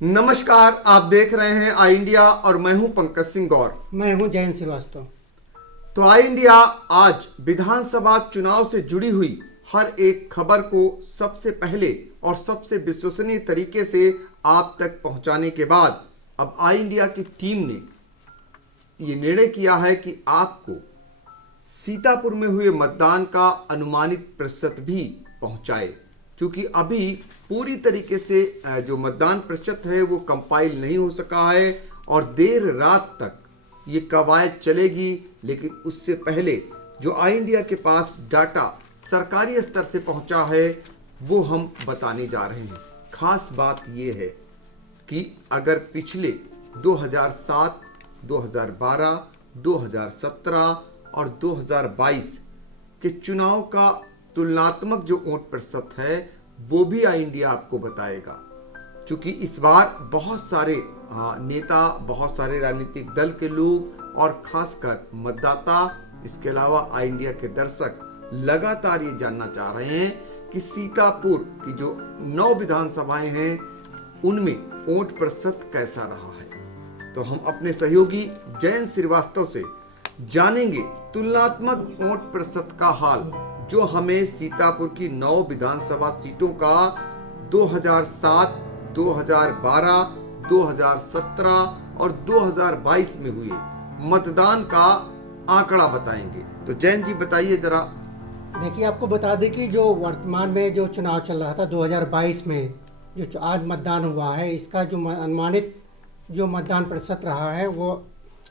नमस्कार, आप देख रहे हैं आई इंडिया और मैं हूं पंकज सिंह गौर। मैं हूं जयंत श्रीवास्तव। तो आई इंडिया आज विधानसभा चुनाव से जुड़ी हुई हर एक खबर को सबसे पहले और सबसे विश्वसनीय तरीके से आप तक पहुंचाने के बाद अब आई इंडिया की टीम ने ये निर्णय किया है कि आपको सीतापुर में हुए मतदान का अनुमानित प्रतिशत भी पहुंचाए, क्योंकि अभी पूरी तरीके से जो मतदान प्रतिशत है वो कंपाइल नहीं हो सका है और देर रात तक ये कवायद चलेगी। लेकिन उससे पहले जो आई इंडिया के पास डाटा सरकारी स्तर से पहुंचा है वो हम बताने जा रहे हैं। खास बात ये है कि अगर पिछले 2007, 2012, 2017 और 2022 के चुनाव का तुलनात्मक जो वोट प्रतिशत है वो भी आई इंडिया आपको बताएगा, क्योंकि इस बार बहुत सारे नेता, बहुत सारे राजनीतिक दल के लोग और खासकर मतदाता, इसके अलावा आई इंडिया के दर्शक लगातार ये जानना चाह रहे हैं कि सीतापुर की जो 9 विधानसभाएं हैं उनमें वोट प्रतिशत कैसा रहा है। तो हम अपने सहयोगी जयंत श्रीवास्तव से जानेंगे तुलनात्मक वोट प्रतिशत का हाल, जो हमें सीतापुर की 9 विधानसभा सीटों का 2007, 2012, 2017 और 2022 में हुए मतदान का आंकड़ा बताएंगे। तो जैन जी बताइए जरा। देखिए, आपको बता दें कि जो वर्तमान में जो चुनाव चल रहा था 2022 में जो आज मतदान हुआ है, इसका जो अनुमानित जो मतदान प्रतिशत रहा है वो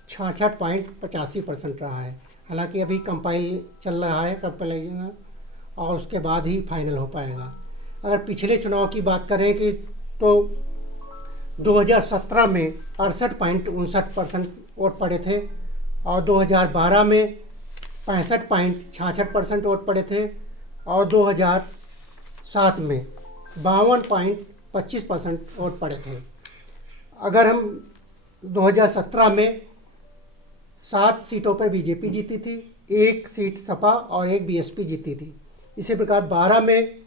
66.85% रहा है। हालांकि अभी कंपाइल चल रहा है, कंपाइल और उसके बाद ही फाइनल हो पाएगा। अगर पिछले चुनाव की बात करें कि तो 2017 में 68.59% वोट पड़े थे और 2012 में 65.66% वोट पड़े थे और 2007 में 52.25% वोट पड़े थे। अगर हम 2017 में 7 सीटों पर बीजेपी जीती थी, 1 सीट सपा और 1 बीएसपी जीती थी। इसी प्रकार 12 में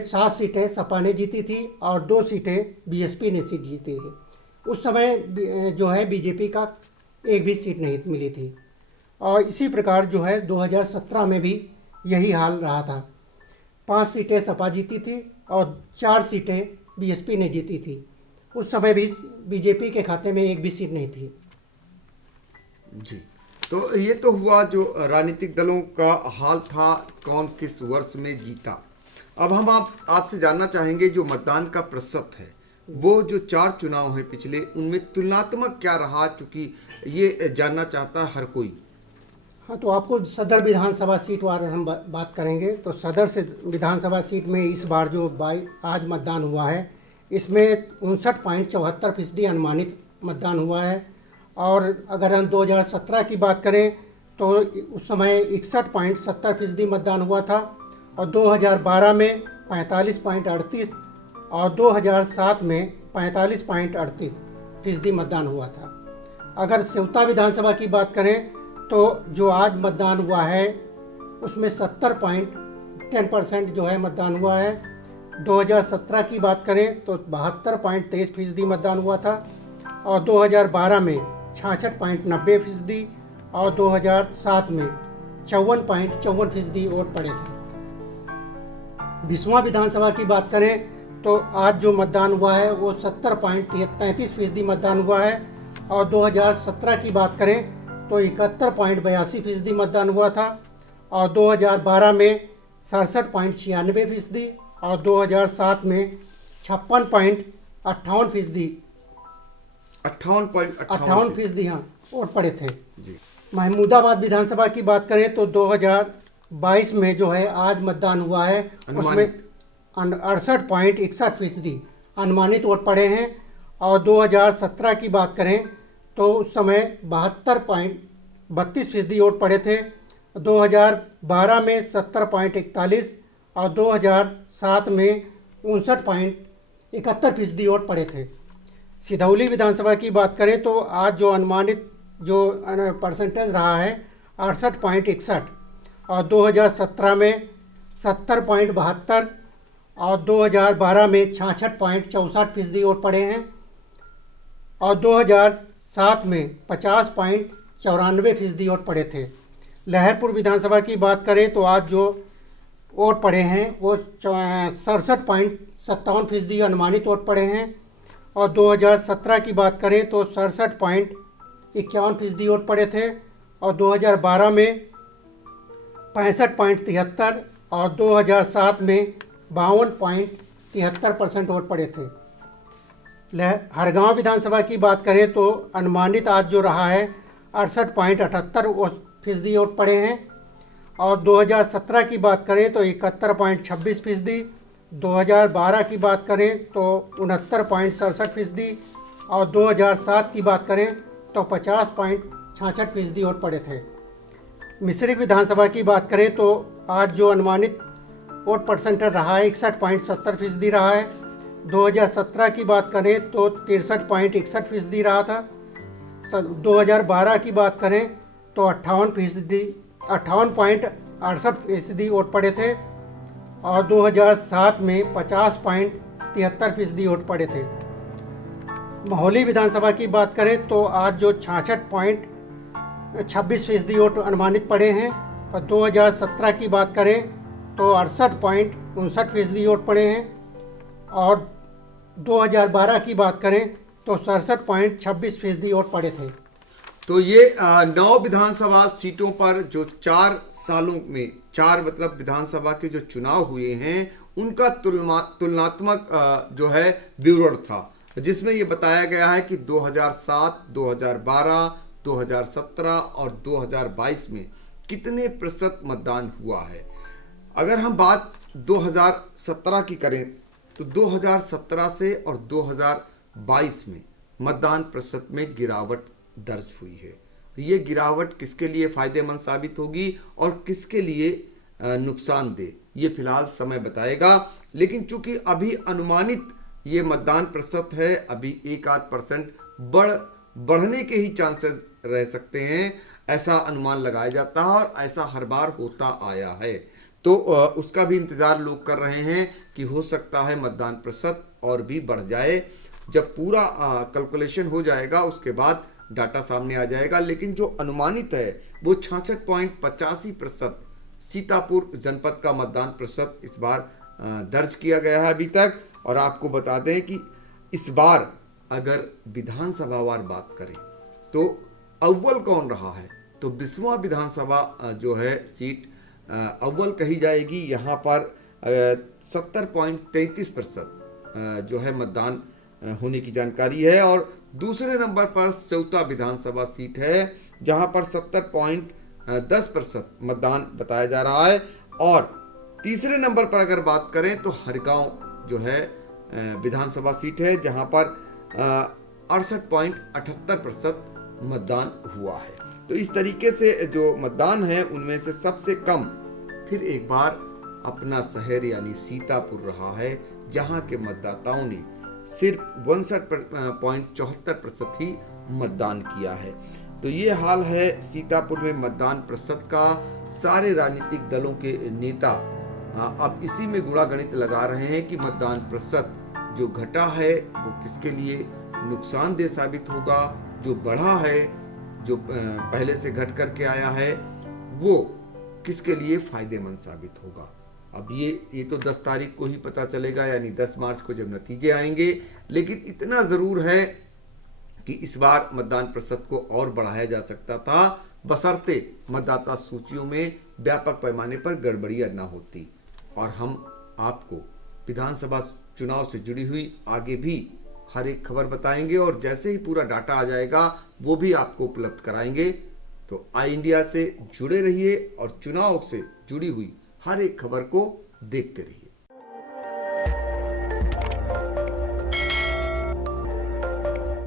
7 सीटें सपा ने जीती थी और 2 सीटें बीएसपी ने सीट जीती थी। उस समय जो है बीजेपी का एक भी सीट नहीं मिली थी। और इसी प्रकार जो है 2017 में भी यही हाल रहा था। 5 सीटें सपा जीती थी और 4 सीटें बीएसपी ने जीती थी। उस समय भी बीजेपी के खाते में एक भी सीट नहीं थी। जी, तो ये तो हुआ जो राजनीतिक दलों का हाल था, कौन किस वर्ष में जीता। अब हम आपसे जानना चाहेंगे जो मतदान का प्रतिशत है वो जो 4 चुनाव हैं पिछले, उनमें तुलनात्मक क्या रहा, क्योंकि ये जानना चाहता है हर कोई। हाँ, तो आपको सदर विधानसभा सीट वार हम बात करेंगे। तो सदर से विधानसभा सीट में इस बार जो आज मतदान हुआ है इसमें 59.74% अनुमानित मतदान हुआ है। और अगर हम 2017 की बात करें तो उस समय 61.70% मतदान हुआ था और 2012 में 45.38 और 2007 में 45.38% मतदान हुआ था। अगर सेवता विधानसभा की बात करें तो जो आज मतदान हुआ है उसमें 70.10% जो है मतदान हुआ है। 2017 की बात करें तो 72.23% मतदान हुआ था और 2012 में 66.90% और 2007 में 54.54% वोट पड़े थे। 20वां विधानसभा की बात करें तो आज जो मतदान हुआ है वो 70.33% मतदान हुआ है और 2017 की बात करें तो 71.82% मतदान हुआ था और 2012 में 67.96% और 2007 में 56.58% 58% हाँ वोट पड़े थे जी। महमूदाबाद विधानसभा की बात करें तो 2022 में जो है आज मतदान हुआ है उसमें 68.61% अनुमानित वोट पड़े हैं। और 2017 की बात करें तो उस समय 72.32% वोट पड़े थे। 2012 में 70.41 और 2007 में 59.71% वोट पड़े थे। सिधौली विधानसभा की बात करें तो आज जो अनुमानित जो परसेंटेज रहा है 68.61 और 2017 में 70.72 और 2012 में 66.64% वोट पड़े हैं और 2007 में 50.94% वोट पड़े थे। लहरपुर विधानसभा की बात करें तो आज जो वोट पड़े हैं वो 67.57% अनुमानित वोट पड़े हैं और 2017 की बात करें तो 67.51% वोट पड़े थे और 2012 में 65.73 और 2007 में 52.73% वोट पड़े थे। हरगांव विधानसभा की बात करें तो अनुमानित आज जो रहा है 68.78% वोट पड़े हैं और 2017 की बात करें तो 71.26%, 2012 की बात करें तो 69.67% और 2007 की बात करें तो 50.66% वोट पड़े थे। मिश्रित विधानसभा की बात करें तो आज जो अनुमानित वोट परसेंटेज रहा है 61.70% रहा है। 2017 की बात करें तो 63.61% रहा था। 2012 की बात करें तो 58.68% वोट पड़े थे और 2007 में 50.73% वोट पड़े थे। मोहाली विधानसभा की बात करें तो आज जो 66.26% वोट अनुमानित पड़े हैं और 2017 की बात करें तो 68.59% वोट पड़े हैं और 2012 की बात करें तो 67.26% वोट पड़े थे। तो ये 9 विधानसभा सीटों पर जो 4 सालों में 4 मतलब विधानसभा के जो चुनाव हुए हैं उनका तुलनात्मक जो है विवरण था, जिसमें ये बताया गया है कि 2007, 2012, 2017 और 2022 में कितने प्रतिशत मतदान हुआ है। अगर हम बात 2017 की करें तो 2017 से और 2022 में मतदान प्रतिशत में गिरावट दर्ज हुई है। ये गिरावट किसके लिए फ़ायदेमंद साबित होगी और किसके लिए नुकसानदेह, ये फिलहाल समय बताएगा। लेकिन चूंकि अभी अनुमानित ये मतदान प्रतिशत है, अभी 1-8% बढ़ने के ही चांसेस रह सकते हैं, ऐसा अनुमान लगाया जाता है और ऐसा हर बार होता आया है। तो उसका भी इंतज़ार लोग कर रहे हैं कि हो सकता है मतदान प्रतिशत और भी बढ़ जाए। जब पूरा कैलकुलेशन हो जाएगा उसके बाद डाटा सामने आ जाएगा। लेकिन जो अनुमानित है वो 66.85% सीतापुर जनपद का मतदान प्रतिशत इस बार दर्ज किया गया है अभी तक। और आपको बता दें कि इस बार अगर विधानसभावार बात करें तो अव्वल कौन रहा है, तो बिस्वा विधानसभा जो है सीट अव्वल कही जाएगी। यहाँ पर 70.33% जो है मतदान होने की जानकारी है। और दूसरे नंबर पर सेवता विधानसभा सीट है जहाँ पर 70.10% मतदान बताया जा रहा है। और तीसरे नंबर पर अगर बात करें तो हरगांव जो है विधानसभा सीट है जहाँ पर 68.78% मतदान हुआ है। तो इस तरीके से जो मतदान है उनमें से सबसे कम फिर एक बार अपना शहर यानी सीतापुर रहा है, जहां के मतदाताओं ने सिर्फ 62.74% ही मतदान किया है। तो ये हाल है सीतापुर में मतदान प्रतिशत का। सारे राजनीतिक दलों के नेता अब इसी में गुणा गणित लगा रहे हैं कि मतदान प्रतिशत जो घटा है वो किसके लिए नुकसानदेह साबित होगा, जो बढ़ा है जो पहले से घट करके आया है वो किसके लिए फायदेमंद साबित होगा। अब ये तो 10 तारीख को ही पता चलेगा, यानी 10 मार्च को जब नतीजे आएंगे। लेकिन इतना ज़रूर है कि इस बार मतदान प्रतिशत को और बढ़ाया जा सकता था, बशर्ते मतदाता सूचियों में व्यापक पैमाने पर गड़बड़ियां न होती। और हम आपको विधानसभा चुनाव से जुड़ी हुई आगे भी हर एक खबर बताएंगे और जैसे ही पूरा डाटा आ जाएगा वो भी आपको उपलब्ध कराएंगे। तो आई इंडिया से जुड़े रहिए और चुनाव से जुड़ी हुई हर एक खबर को देखते रहिए।